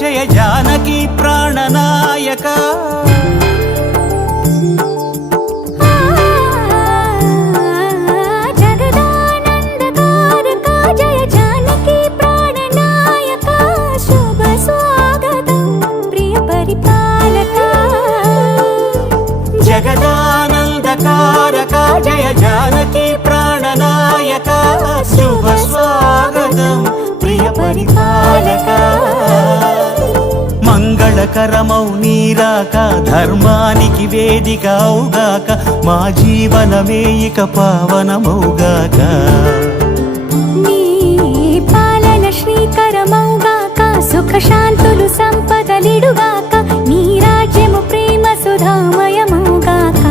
జయ జానకి ప్రాణనాయక జగదానందకారక జయ జానకి ప్రాణనాయక శుభ స్వాగతం ప్రియ పరిపాలక జగదానందకారక జయ జానకి ప్రాణనాయక శుభ స్వాగతం ప్రియ పరిపాలక మంగళకరమౌ నీరాక ధర్మానికి వేదిక అవుగాక మా జీవనమే ఇక పావనమౌగాక నీ పాలన శ్రీకరమౌగాక సుఖ శాంతులు సంపదలిడుగాక నీ రాజ్యము ప్రేమ సుధామయమౌగాక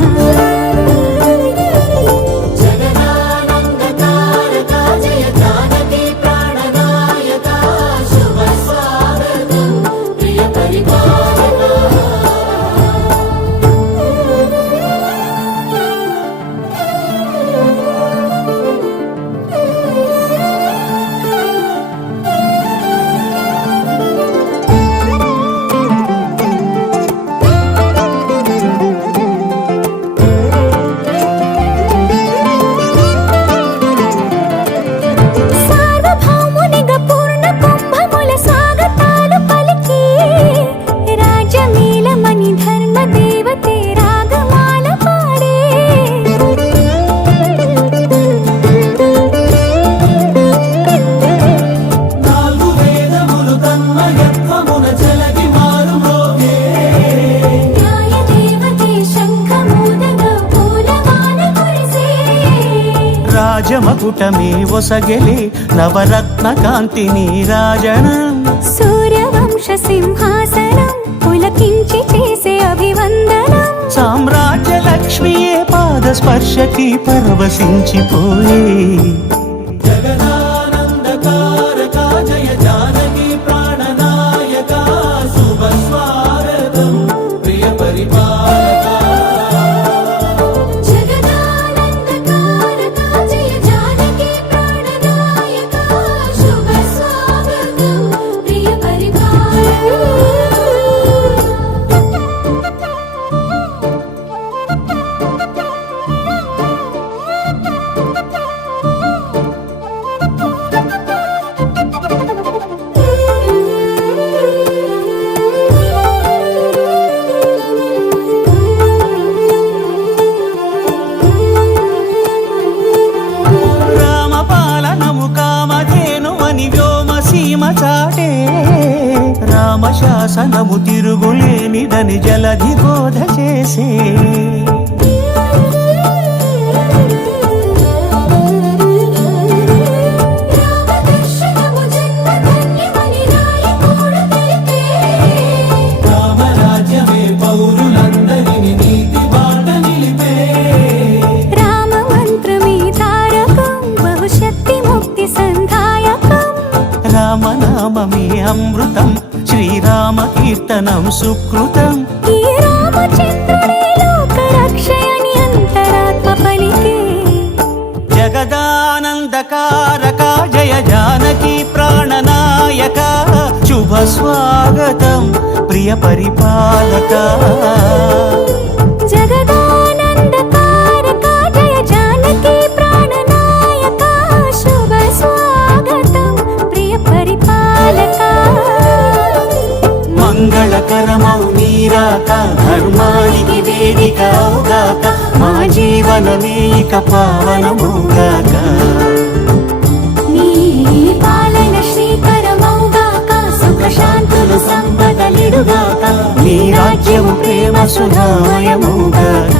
రాజమకుటమే ఒసగెలే నవరత్న కాంతి నీరాజనం సూర్యవంశ సింహాసనం పులకించి చేసే అభివందనం సామ్రాజ్య లక్ష్మియే పాద స్పర్శకి పరవశించిపోయే జగదానందకారక జయ జానకి ప్రాణనాయక శుభ స్వాగతం ప్రియ పరిపాలక చాటే రామశాసనము తిరుగులేనిదని జలధి బోధ చేసే రామరాజ్యమే పౌరులందరినీ నీతి బాట నిలిపే రామ మంత్రమే తారకం బహుశక్తి ముక్తి సంధాయకం రామనామమే అమృతం శ్రీరామ కీర్తనం సుకృతం ఈ రామచంద్రుడే లోక రక్షయని అంతరాత్మ పలికే జగదానందకారక జయ జానకి ప్రాణనాయక శుభ స్వాగతం ప్రియ పరిపాలక జగదానందకారక జయ జానకి ప్రాణనాయక శుభ స్వాగతం ప్రియ పరిపాలక మంగళకరమౌ నీరాక ధర్మానికి వేదిక అవుగాక మా జీవనమే ఇక పావనమౌగాక నీ పాలన శ్రీకరమౌగాక సుఖ శాంతులు సంపదలిడుగాక నీ రాజ్యము ప్రేమ సుధామయమౌగాక